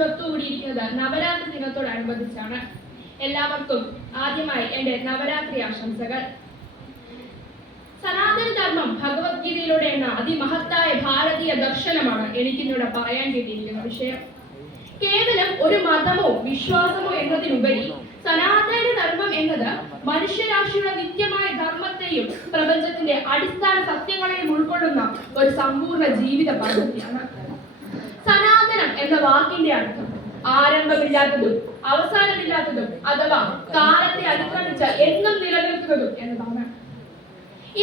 ഇവിടെ ഒത്തുകൂടിയിരിക്കുന്നത് നവരാത്രി ദിനത്തോടനുബന്ധിച്ചാണ് എല്ലാവർക്കും ആദ്യമായി എന്റെ നവരാത്രി ആശംസകൾ. സനാതന ധർമ്മം ഭഗവത്ഗീതയിലൂടെ എന്ന അതിമഹത്തായ ഭാരതീയ ദർശനമാണ് എനിക്കിന്നിവിടെ പറയാൻ കിട്ടിയിരിക്കുന്ന വിഷയം. കേവലം ഒരു മതമോ വിശ്വാസമോ എന്നതിനുപരി സനാതന ധർമ്മം എന്നത് മനുഷ്യരാശിയുടെ നിത്യമായ ധർമ്മത്തെയും പ്രപഞ്ചത്തിന്റെ അടിസ്ഥാന സത്യങ്ങളെയും ഉൾക്കൊള്ളുന്ന ഒരു സമ്പൂർണ ജീവിത പദ്ധതിയാണ്. വാക്കിന്റെ അർത്ഥം. ആരംഭമില്ലാത്തതും അവസാനമില്ലാത്തതും അഥവാ കാലത്തെ അതിക്രമിച്ച എന്നും നിലനിൽക്കുന്നതും എന്നതാണ്.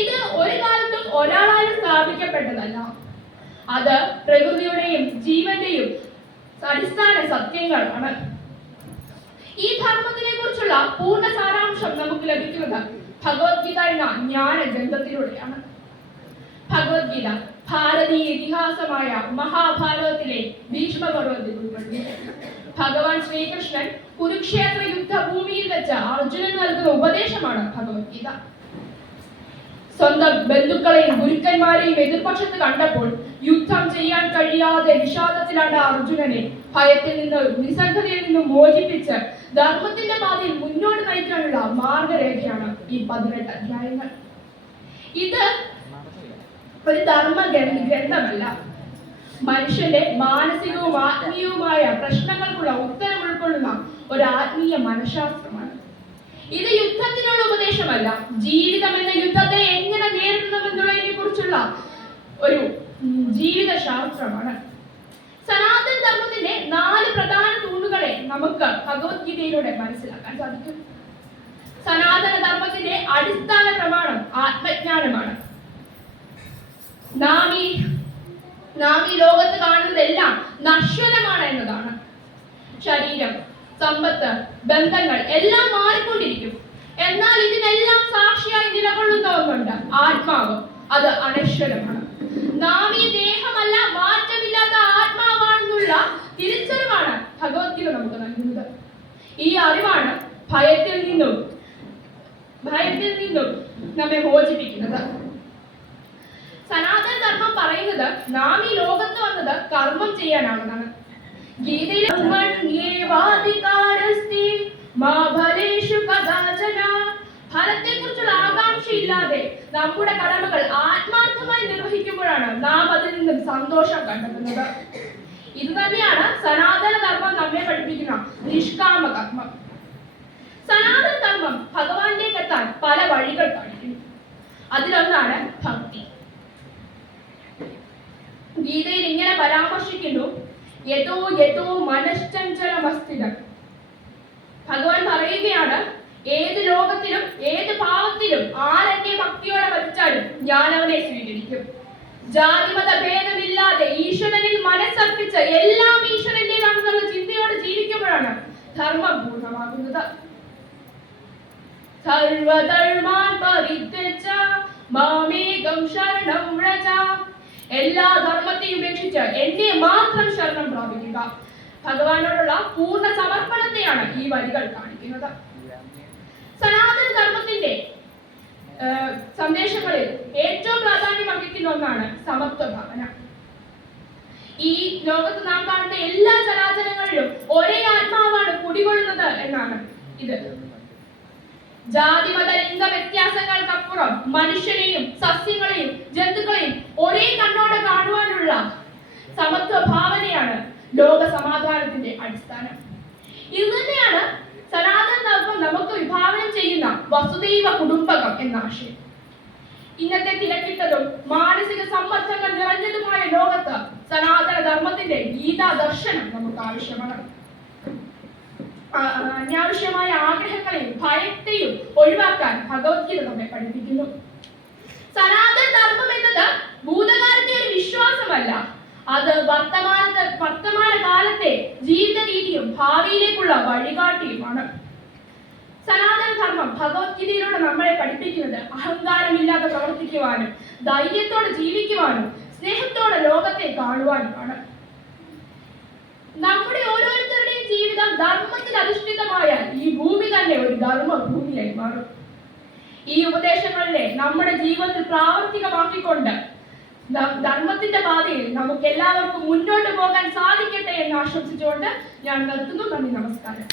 ഇത് ഒരു കാലത്തും ഒരാളാലും സ്ഥാപിക്കപ്പെട്ടതല്ല. അത് പ്രകൃതിയുടെയും ജീവന്റെയും അടിസ്ഥാന സത്യങ്ങളാണ്. ഈ ധർമ്മത്തിനെ കുറിച്ചുള്ള പൂർണ സാരാംശം നമുക്ക് ലഭിക്കുന്നത് ഭഗവത്ഗീത എന്ന ജ്ഞാന ഗ്രന്ഥത്തിലൂടെയാണ് ഭഗവത്ഗീത ഭാരതീയ ഇതിഹാസമായ മഹാഭാരതത്തിലെ ഭീഷ്മപർവത്തിൽ ഉൾപ്പെടുന്നു ഭഗവാൻ ശ്രീകൃഷ്ണൻ കുരുക്ഷേത്ര യുദ്ധഭൂമിയിൽ വെച്ച അർജുനൻ നൽകുന്ന ഉപദേശമാണ് ഭഗവത്ഗീത. സ്വന്തം ബന്ധുക്കളെയും ഗുരുക്കന്മാരെയും എതിർപക്ഷത്ത് കണ്ടപ്പോൾ യുദ്ധം ചെയ്യാൻ കഴിയാതെ വിഷാദത്തിലാണ് അർജുനനെ ഭയത്തിൽ നിന്ന് നിസ്സംഗതയിൽ നിന്ന് മോചിപ്പിച്ച് ധർമ്മത്തിന്റെ പാതയിൽ മുന്നോട്ട് നയിക്കാനുള്ള മാർഗരേഖയാണ് ഈ പതിനെട്ട് അധ്യായങ്ങൾ. ഇത് ഒരു ധർമ്മ ഗ്രന്ഥ- ഗ്രന്ഥമല്ല. മനുഷ്യന്റെ മാനസികവും ആത്മീയവുമായ പ്രശ്നങ്ങൾക്കുള്ള ഉത്തരം ഉൾക്കൊള്ളുന്ന ഒരു ആത്മീയ മനഃശാസ്ത്രമാണ്. ഇത് യുദ്ധത്തിനുള്ള ഉപദേശമല്ല. ജീവിതം എന്ന യുദ്ധത്തെ എങ്ങനെ നേരിടണമെന്നുള്ളതിനെ കുറിച്ചുള്ള ഒരു ജീവിത ശാസ്ത്രമാണ് സനാതന ധർമ്മത്തിന്റെ നാല് പ്രധാന തൂണുകളെ നമുക്ക് ഭഗവത്ഗീതയിലൂടെ മനസ്സിലാക്കാൻ സാധിക്കും. സനാതന ധർമ്മത്തിന്റെ അടിസ്ഥാന പ്രമാണം ആത്മജ്ഞാനമാണ്. നാം ഈ നാം ഈ ലോകത്ത് കാണുന്നതെല്ലാം നശ്വരമാണ് എന്നതാണ്. ശരീരം സമ്പത്ത് ബന്ധങ്ങൾ എല്ലാം മാറിക്കൊണ്ടിരിക്കും. എന്നാൽ ഇതിനെല്ലാം സാക്ഷിയായി നിലകൊള്ളുന്ന ഒന്നുണ്ട് ആത്മാവ് അത് അനശ്വരമാണ്. നാം ഈ ദേഹമല്ല മാറ്റമില്ലാത്ത ആത്മാവാണെന്നുള്ള തിരിച്ചറിവാണ് ഭഗവത്ഗീത നമുക്ക് നൽകുന്നത്. ഈ അറിവാണ് ഭയത്തിൽ നിന്നും ഭയത്തിൽ നിന്നും നമ്മെ മോചിപ്പിക്കുന്നത്. സനാതന ധർമ്മം പറയുന്നത് നാം ഈ ലോകത്ത് വന്നത് കർമ്മം ചെയ്യാനാണെന്നാണ്. കഥാചന. ഫലത്തെക്കുറിച്ചുള്ള ആകാംക്ഷയില്ലാതെ നമ്മുടെ കടമകൾ ആത്മാർത്ഥമായി നിർവഹിക്കുമ്പോഴാണ് നാം അതിൽ നിന്നും സന്തോഷം കണ്ടെത്തുന്നത്. ഇത് തന്നെയാണ് സനാതന ധർമ്മം നമ്മെ പഠിപ്പിക്കുന്ന നിഷ്കാമ കർമ്മം. സനാതന ധർമ്മം ഭഗവാനിലേക്ക് യഥോ യഥോ മനശ്ചഞ്ചലമസ്ഥിതം. ഭഗവാൻ പറയുകയാണ് ഏത് ലോകത്തിലും ഏത് ഭാവത്തിലും ആരെന്നെ ഭക്തിയോടെ വച്ചാലും ഞാൻ അവനെ സ്വീകരിക്കും. ജാതിമത ഭേദമില്ലാതെ ഈശ്വരനിൽ മനസ്സർപ്പിച്ച് എല്ലാം ഈശ്വരന്റെതാണെന്നുള്ള ചിന്തയോടെ ജീവിക്കുമ്പോഴാണ് ധർമ്മം പൂർണമാകുന്നത്. സർവധർമാൻ പരിത്യജ മാമേകം ശരണം വ്രജ. എല്ലാ ധർമ്മത്തെയും ഉപേക്ഷിച്ച് എന്നെ മാത്രം ശരണം പ്രാപിക്കുക. ഭഗവാനോടുള്ള പൂർണ സമർപ്പണത്തെയാണ് ഈ വരികൾ കാണിക്കുന്നത്. സനാതന ധർമ്മത്തിന്റെ സന്ദേശങ്ങളിൽ ഏറ്റവും പ്രാധാന്യം അർഹിക്കുന്ന ഒന്നാണ് സമത്വ ഭാവന ഈ ലോകത്ത് നാം കാണുന്ന എല്ലാ ചരാചരങ്ങളിലും ഒരേ ആത്മാവാണ് കുടികൊള്ളുന്നത് എന്നാണ് ഇത്. ജാതി മത ലിംഗ വ്യത്യാസങ്ങൾക്കപ്പുറം മനുഷ്യനെയും സസ്യങ്ങളെയും ജന്തുക്കളെയും ഒരേ കണ്ണോടെ കാണുവാനുള്ള സമത്വ ഭാവനയാണ് ലോക സമാധാനത്തിന്റെ അടിസ്ഥാനം. ഇത് തന്നെയാണ് സനാതന ധർമ്മം നമുക്ക് വിഭാവനം ചെയ്യുന്ന വസുദൈവ കുടുംബകം എന്ന ആശയം. ഇന്നത്തെ തിരക്കിട്ടതും മാനസിക സമ്മർദ്ദങ്ങൾ നിറഞ്ഞതുമായ ലോകത്ത് സനാതന ധർമ്മത്തിന്റെ ഗീതാ ദർശനം നമുക്ക് ആവശ്യമാണ്. അനാവശ്യമായ ആഗ്രഹങ്ങളെയും ഭയത്തെയും ഒഴിവാക്കാൻ ഭഗവത്ഗീത നമ്മെ പഠിപ്പിക്കുന്നു. സനാതന ധർമ്മം എന്നത് ഭൂതകാലത്തെ ഒരു വിശ്വാസമല്ല. അത് വർത്തമാനത്തെ വർത്തമാന കാലത്തെ ജീവിത രീതിയും ഭാവിയിലേക്കുള്ള വഴികാട്ടിയുമാണ്. സനാതന ധർമ്മം ഭഗവത്ഗീതയിലൂടെ നമ്മളെ പഠിപ്പിക്കുന്നത് അഹങ്കാരമില്ലാതെ പ്രവർത്തിക്കുവാനും ധൈര്യത്തോടെ ജീവിക്കുവാനും സ്നേഹത്തോടെ ലോകത്തെ കാണുവാനുമാണ് നമ്മുടെ ഓരോരുത്തരുടെയും ജീവിതം ധർമ്മത്തിൽ അധിഷ്ഠിതമായ ഈ ഭൂമി തന്നെ ഒരു ധർമ്മ ഭൂമിയായി മാറും ഈ ഉപദേശങ്ങളിലെ നമ്മുടെ ജീവിതത്തിൽ പ്രാവർത്തികമാക്കിക്കൊണ്ട് ധർമ്മത്തിന്റെ പാതയിൽ നമുക്ക് എല്ലാവർക്കും മുന്നോട്ട് പോകാൻ സാധിക്കട്ടെ എന്ന് ആശംസിച്ചുകൊണ്ട് ഞാൻ നിർത്തുന്നു. നന്ദി നമസ്കാരം.